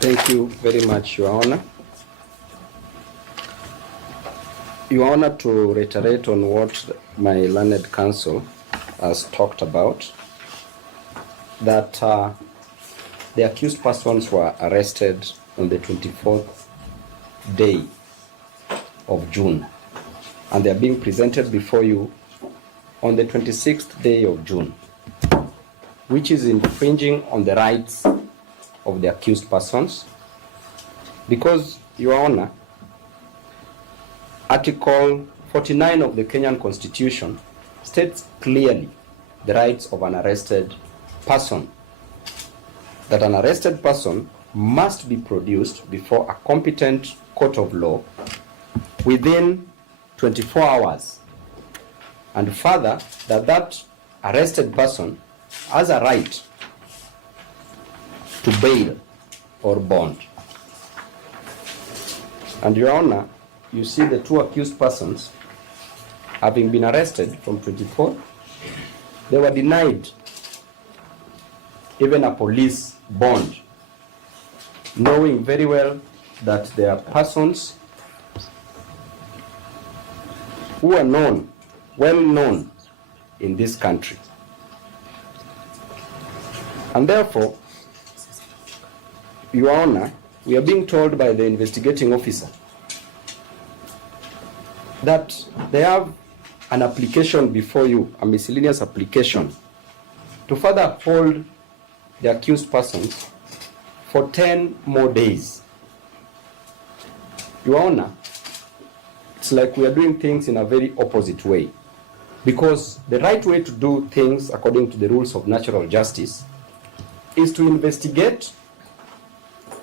Thank you very much, Your Honor. Your Honor, to reiterate on what my learned counsel has talked about, that the accused persons were arrested on the 24th day of June, and they are being presented before you on the 26th day of June, which is infringing on the rights of the accused persons, because, Your Honor, Article 49 of the Kenyan Constitution states clearly the rights of an arrested person, that an arrested person must be produced before a competent court of law within 24 hours, and further, that arrested person has a right to bail or bond. And Your Honor, you see the two accused persons having been arrested from 24, they were denied even a police bond, knowing very well that they are persons who are known, well known in this country. And therefore, Your Honor, we are being told by the investigating officer that they have an application before you, a miscellaneous application, to further hold the accused persons for 10 more days. Your Honor, it's like we are doing things in a very opposite way, because the right way to do things according to the rules of natural justice is to investigate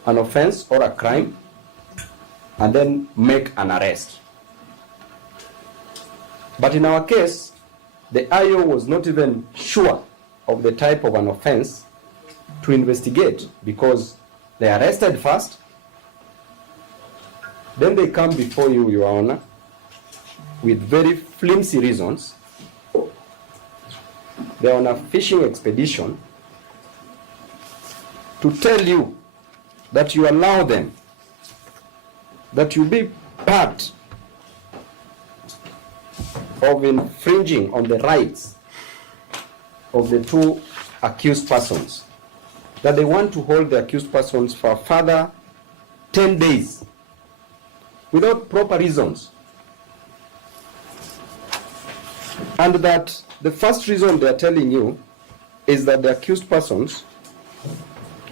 an offense or a crime and then make an arrest. But in our case, the IO was not even sure of the type of an offense to investigate, because they arrested first, then they come before you, Your Honor, with very flimsy reasons. They're on a fishing expedition to tell you that you allow them, that you be part of infringing on the rights of the two accused persons, that they want to hold the accused persons for a further 10 days without proper reasons. And that the first reason they are telling you is that the accused persons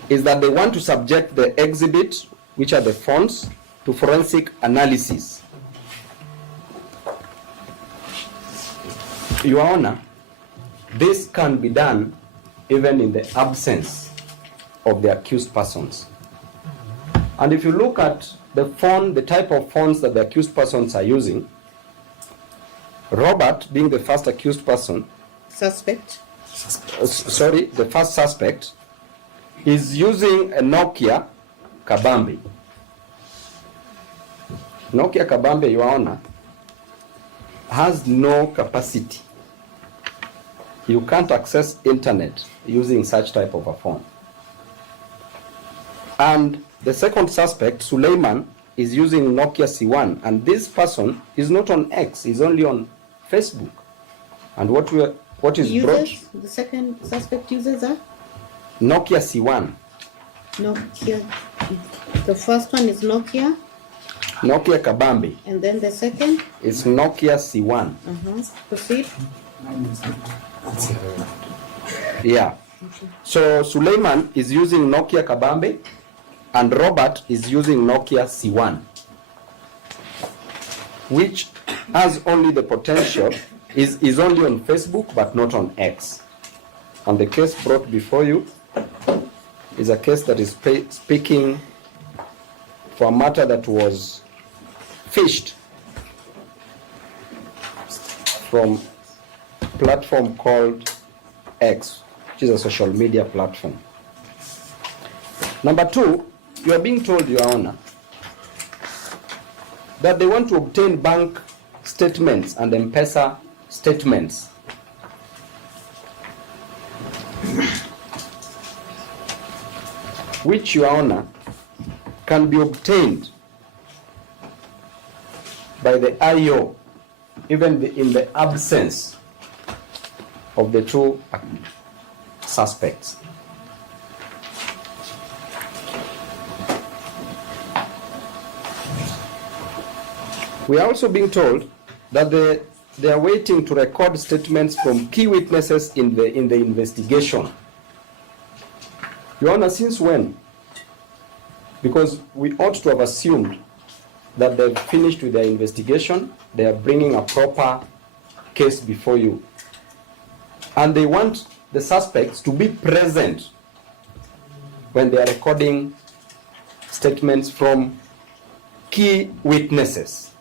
is that they want to subject the exhibit, which are the phones, to forensic analysis. Your Honor, this can be done even in the absence of the accused persons. And if you look at the phone, the type of phones that the accused persons are using, Robert, being the first accused person, the first suspect, is using a Nokia Kabambe. Nokia Kabambe, Your Honor, has no capacity. You can't access internet using such type of a phone. And the second suspect, Suleiman, is using Nokia C1, and this person is not on X, he's only on Facebook. And what is brought? The second suspect uses a Nokia C1. Nokia. The first one is Nokia. Nokia Kabambe. And then the second is Nokia C1. Proceed. Yeah. So Suleiman is using Nokia Kabambe, and Robert is using Nokia C1, which has only the potential, is only on Facebook but not on X. And the case brought before you is a case that is speaking for a matter that was fished from a platform called X, which is a social media platform. Number two, you are being told, Your Honor, that they want to obtain bank statements and M-Pesa statements. Which, Your Honor, can be obtained by the IO even in the absence of the two suspects. We are also being told that they are waiting to record statements from key witnesses in the investigation. Your Honor, since when? Because we ought to have assumed that they've finished with their investigation, they are bringing a proper case before you. And they want the suspects to be present when they are recording statements from key witnesses.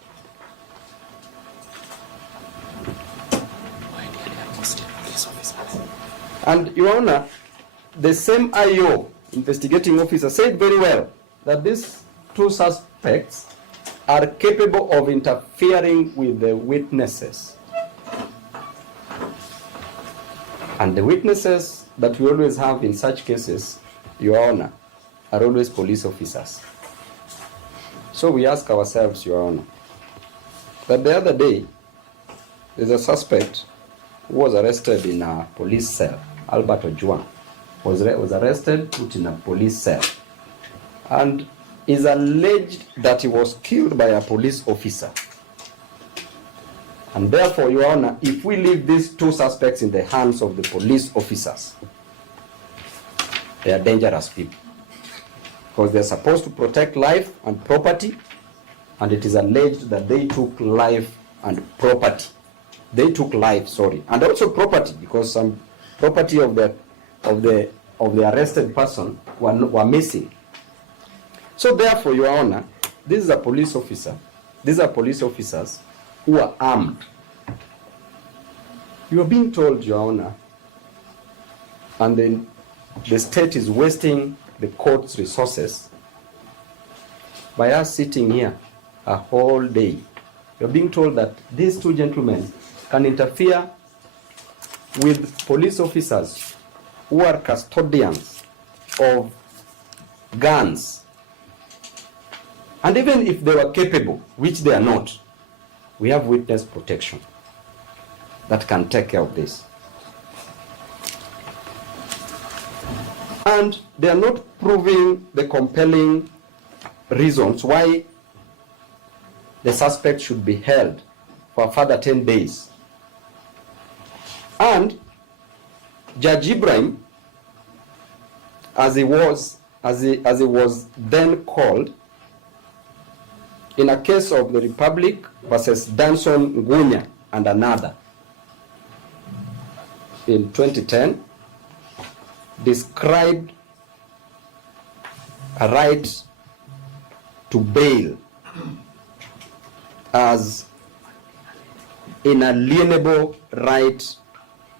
And Your Honor, the same IO, investigating officer, said very well that these two suspects are capable of interfering with the witnesses. And the witnesses that we always have in such cases, Your Honor, are always police officers. So we ask ourselves, Your Honor, that the other day, there's a suspect who was arrested in a police cell. Albert Ojuang was arrested, put in a police cell, and is alleged that he was killed by a police officer. And therefore, Your Honor, if we leave these two suspects in the hands of the police officers, they are dangerous people, because they are supposed to protect life and property, and it is alleged that they took life and property. They took life, sorry, and also property, because some property of the arrested person were missing. So therefore, Your Honor, this is a police officer. These are police officers who are armed. You are being told, Your Honor, and then the state is wasting the court's resources by us sitting here a whole day. You are being told that these two gentlemen can interfere with police officers who are custodians of guns. And even if they were capable, which they are not, we have witness protection that can take care of this. And they are not proving the compelling reasons why the suspect should be held for a further 10 days. And Judge Ibrahim, as he was then called, in a case of the Republic versus Danson Ngunya and another, in 2010, described a right to bail as inalienable right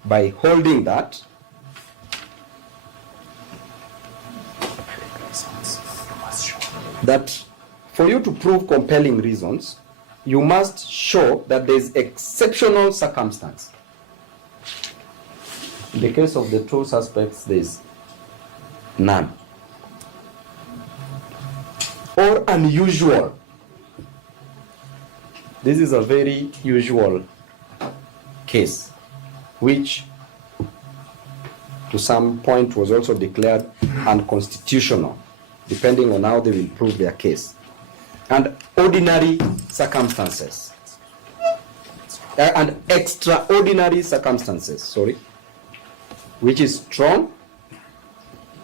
by holding that for you to prove compelling reasons, you must show that there is exceptional circumstance. In the case of the two suspects, there is none. Or unusual. This is a very usual case, which to some point was also declared unconstitutional, depending on how they will prove their case. And ordinary circumstances, and extraordinary circumstances, sorry, which is strong,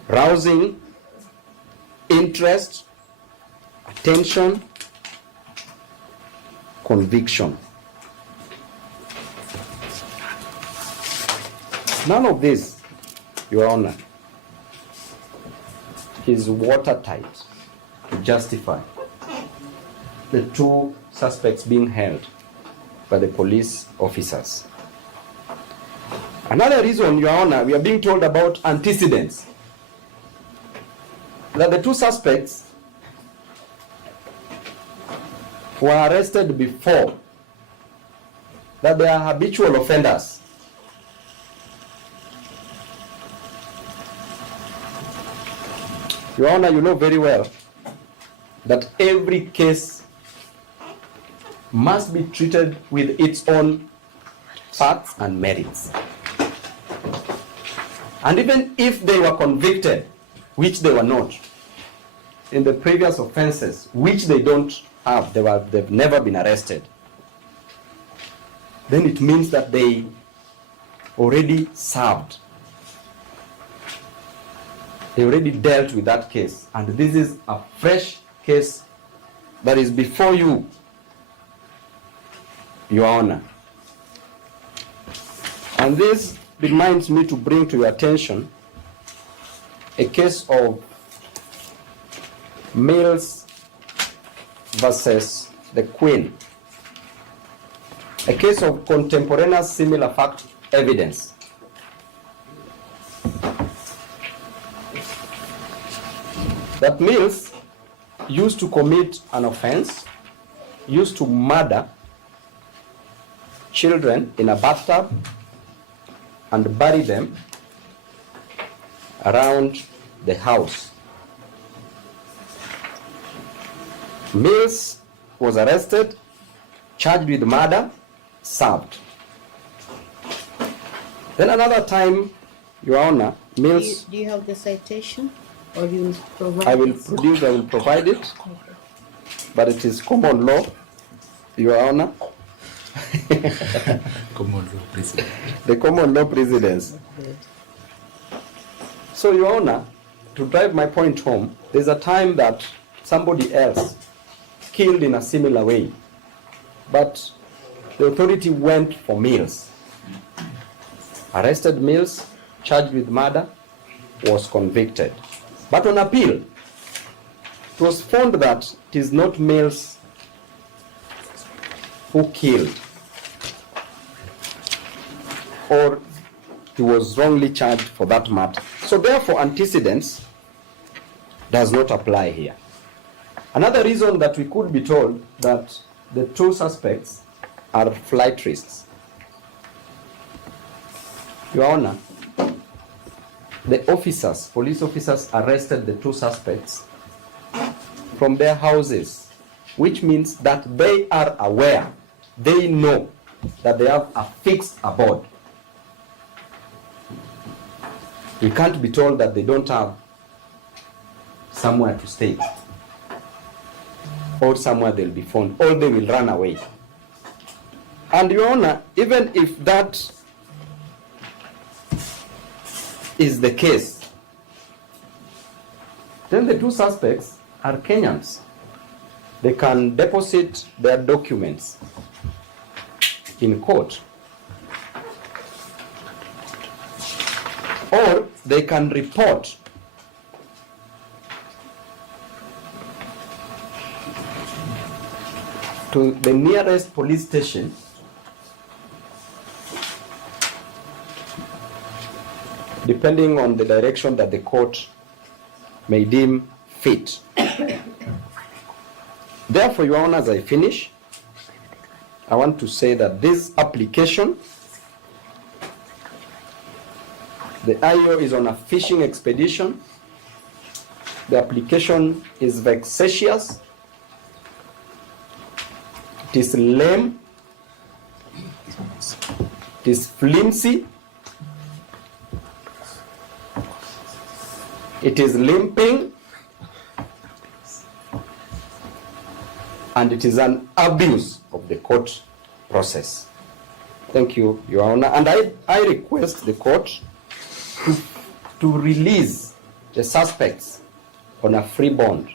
rousing, interest, attention, conviction. None of this, Your Honor, is watertight to justify the two suspects being held by the police officers. Another reason, Your Honor, we are being told about antecedents, that the two suspects were arrested before, that they are habitual offenders. Your Honor, you know very well that every case must be treated with its own facts and merits. And even if they were convicted, which they were not, in the previous offenses, which they don't have, they've never been arrested, then it means that they already served. They already dealt with that case. And this is a fresh case that is before you, Your Honor. And this reminds me to bring to your attention a case of Mills versus the Queen, a case of contemporaneous similar fact evidence. That Mills used to commit an offense, used to murder children in a bathtub and bury them around the house. Mills was arrested, charged with murder, served. Then another time, Your Honor, Mills... Do you have the citation? Or you will provide I will it? produce, I will provide it, but it is common law, Your Honor. Common law precedent. The common law precedents. So, Your Honor, to drive my point home, there's a time that somebody else killed in a similar way, but the authority went for Mills, arrested Mills, charged with murder, was convicted. But on appeal, it was found that it is not Mills who killed, or he was wrongly charged for that matter. So therefore, antecedents does not apply here. Another reason that we could be told that the two suspects are flight risks. Your Honor, the officers, police officers, arrested the two suspects from their houses, which means that they are aware, they know that they have a fixed abode. We can't be told that they don't have somewhere to stay, or somewhere they'll be found, or they will run away. And Your Honor, even if that is the case, then the two suspects are Kenyans. They can deposit their documents in court, or they can report to the nearest police station depending on the direction that the court may deem fit. Therefore, Your Honor, as I finish, I want to say that this application, the IO is on a fishing expedition. The application is vexatious. It is lame. It is flimsy. It is limping. And it is an abuse of the court process. Thank you, Your Honor. And I request the court to release the suspects on a free bond